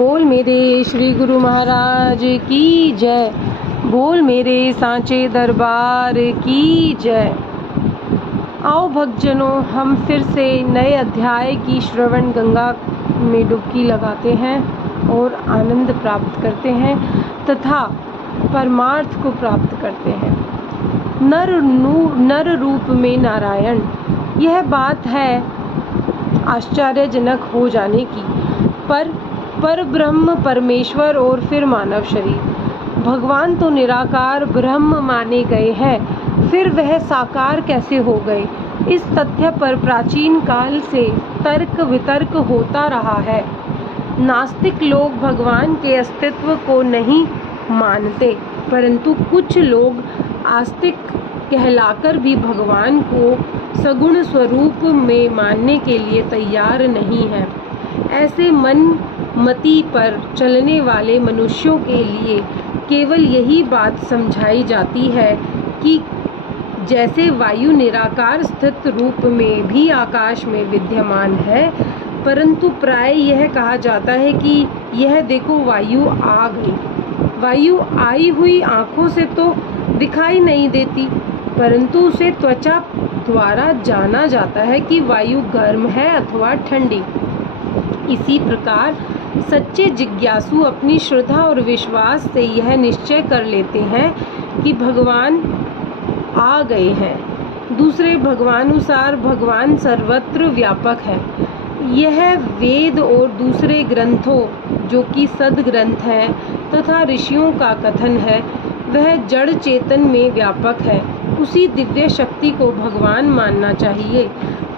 बोल मेरे श्री गुरु महाराज की जय। बोल मेरे सांचे दरबार की जय। आओ भक्तजनों, हम फिर से नए अध्याय की श्रवण गंगा में डुबकी लगाते हैं और आनंद प्राप्त करते हैं तथा परमार्थ को प्राप्त करते हैं। नर रूप में नारायण, यह बात है आश्चर्यजनक हो जाने की। पर ब्रह्म परमेश्वर और फिर मानव शरीर। भगवान तो निराकार ब्रह्म माने गए हैं, फिर वह साकार कैसे हो गए? इस तथ्य पर प्राचीन काल से तर्क वितर्क होता रहा है। नास्तिक लोग भगवान के अस्तित्व को नहीं मानते, परंतु कुछ लोग आस्तिक कहलाकर भी भगवान को सगुण स्वरूप में मानने के लिए तैयार नहीं हैं। ऐसे मति पर चलने वाले मनुष्यों के लिए केवल यही बात समझाई जाती है कि जैसे वायु निराकार स्थित रूप में भी आकाश में विद्यमान है, परंतु प्राय यह कहा जाता है कि यह देखो वायु आ गई। वायु आई हुई आँखों से तो दिखाई नहीं देती, परंतु उसे त्वचा द्वारा जाना जाता है कि वायु गर्म है अथवा ठंडी। इसी प्रकार सच्चे जिज्ञासु अपनी श्रद्धा और विश्वास से यह निश्चय कर लेते हैं कि भगवान आ गए हैं। दूसरे भगवानुसार भगवान सर्वत्र व्यापक है। यह वेद और दूसरे ग्रंथों, जो कि सद्ग्रंथ हैं, तथा ऋषियों का कथन है, वह जड़ चेतन में व्यापक है। उसी दिव्य शक्ति को भगवान मानना चाहिए।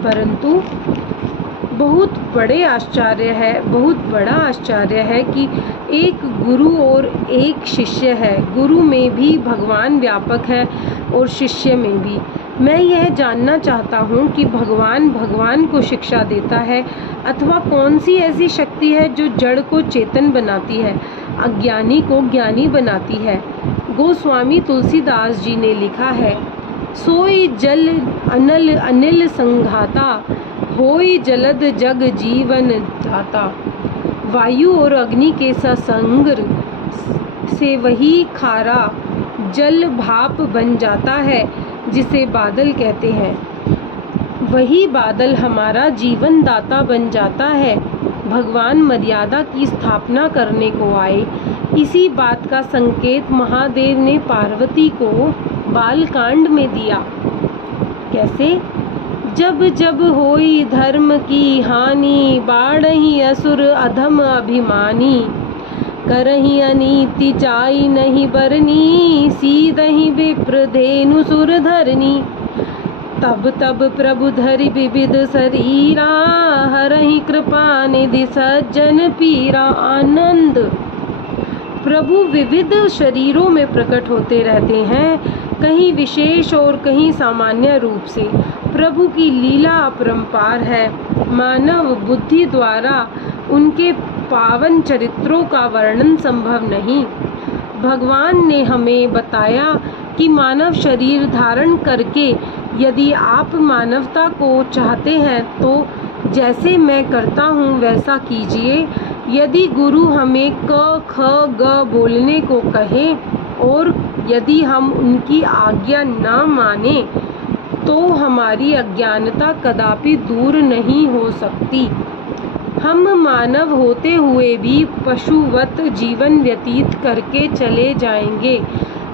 परंतु बहुत बड़ा आश्चर्य है कि एक गुरु और एक शिष्य है। गुरु में भी भगवान व्यापक है और शिष्य में भी। मैं यह जानना चाहता हूँ कि भगवान को शिक्षा देता है अथवा कौन सी ऐसी शक्ति है जो जड़ को चेतन बनाती है, अज्ञानी को ज्ञानी बनाती है। गोस्वामी तुलसीदास जी ने लिखा है, सोई जल अनिल संघाता, होई जलद जग जीवन जाता। वायु और अग्नि के सत्संग से वही खारा जल भाप बन जाता है जिसे बादल कहते हैं। वही बादल हमारा जीवन दाता बन जाता है। भगवान मर्यादा की स्थापना करने को आए। इसी बात का संकेत महादेव ने पार्वती को बालकांड में दिया। कैसे? जब जब होई धर्म की हानि, बाढ़ही असुर अधम अभिमानी। करही अनीति जाई नहीं बरनी, सीदही विप्र धेनु सुर धरनी। तब तब प्रभु धरि विविध शरीरा, हरहि कृपा निधि सज्जन पीरा। आनंद। प्रभु विविध शरीरों में प्रकट होते रहते हैं, कहीं विशेष और कहीं सामान्य रूप से। प्रभु की लीला अपरंपार है। मानव बुद्धि द्वारा उनके पावन चरित्रों का वर्णन संभव नहीं। भगवान ने हमें बताया कि मानव शरीर धारण करके यदि आप मानवता को चाहते हैं तो जैसे मैं करता हूँ वैसा कीजिए। यदि गुरु हमें क ख ग बोलने को कहे और यदि हम उनकी आज्ञा न माने तो हमारी अज्ञानता कदापि दूर नहीं हो सकती। हम मानव होते हुए भी पशुवत जीवन व्यतीत करके चले जाएंगे।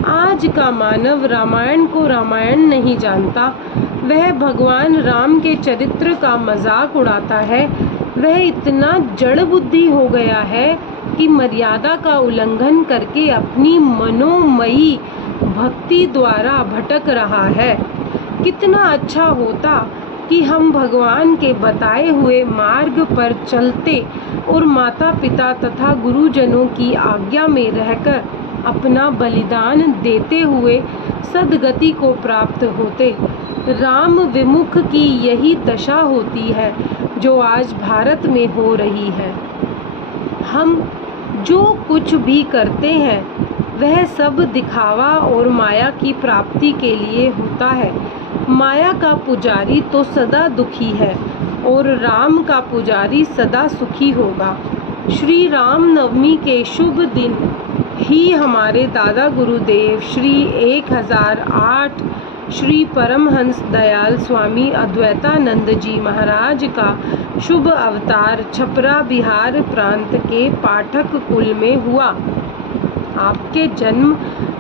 आज का मानव रामायण को रामायण नहीं जानता। वह भगवान राम के चरित्र का मजाक उड़ाता है। वह इतना जड़ बुद्धि हो गया है कि मर्यादा का उल्लंघन करके अपनी मनोमयी भक्ति द्वारा भटक रहा है। कितना अच्छा होता कि हम भगवान के बताए हुए मार्ग पर चलते और माता पिता तथा गुरुजनों की आज्ञा में रहकर अपना बलिदान देते हुए सद्गति को प्राप्त होते। राम विमुख की यही दशा होती है जो आज भारत में हो रही है। हम जो कुछ भी करते हैं वह सब दिखावा और माया की प्राप्ति के लिए होता है। माया का पुजारी तो सदा दुखी है और राम का पुजारी सदा सुखी होगा। श्री राम नवमी के शुभ दिन ही हमारे दादा गुरुदेव श्री 1008 श्री परमहंस दयाल स्वामी अद्वैतानंद जी महाराज का शुभ अवतार छपरा बिहार प्रांत के पाठक कुल में हुआ। आपके जन्म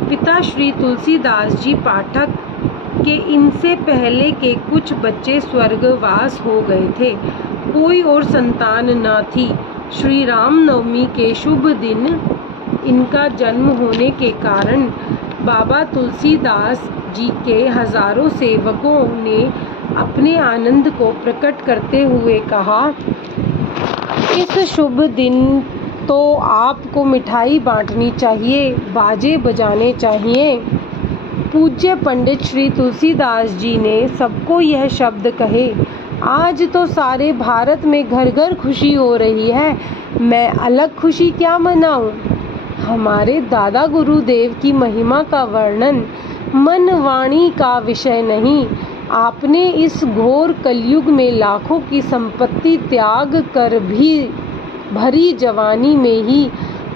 पिता श्री तुलसीदास जी पाठक के इनसे पहले के कुछ बच्चे स्वर्गवास हो गए थे, कोई और संतान न थी। श्री राम नवमी के शुभ दिन इनका जन्म होने के कारण बाबा तुलसीदास जी के हजारों सेवकों ने अपने आनंद को प्रकट करते हुए कहा, इस शुभ दिन तो आपको मिठाई बांटनी चाहिए, बाजे बजाने चाहिए। पूज्य पंडित श्री तुलसीदास जी ने सबको यह शब्द कहे। आज तो सारे भारत में घर घर खुशी हो रही है, मैं अलग खुशी क्या मनाऊं। हमारे दादा गुरुदेव की महिमा का वर्णन मन वाणी का विषय नहीं। आपने इस घोर कलयुग में लाखों की संपत्ति त्याग कर भी भरी जवानी में ही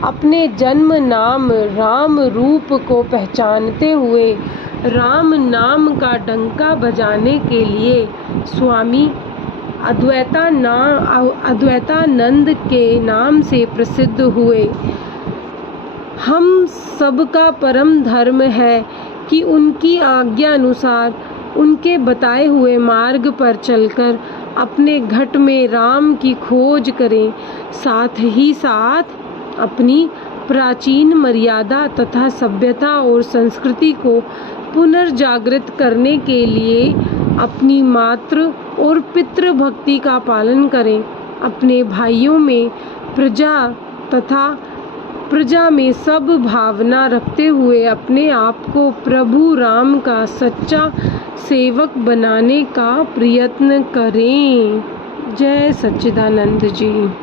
अपने जन्म नाम राम रूप को पहचानते हुए राम नाम का डंका बजाने के लिए स्वामी अद्वैतानंद के नाम से प्रसिद्ध हुए। हम सबका परम धर्म है कि उनकी आज्ञा अनुसार उनके बताए हुए मार्ग पर चलकर अपने घट में राम की खोज करें, साथ ही साथ अपनी प्राचीन मर्यादा तथा सभ्यता और संस्कृति को पुनर्जागृत करने के लिए अपनी मातृ और पितृ भक्ति का पालन करें। अपने भाइयों में प्रजा तथा प्रजा में सब भावना रखते हुए अपने आप को प्रभु राम का सच्चा सेवक बनाने का प्रयत्न करें। जय सच्चिदानंद जी।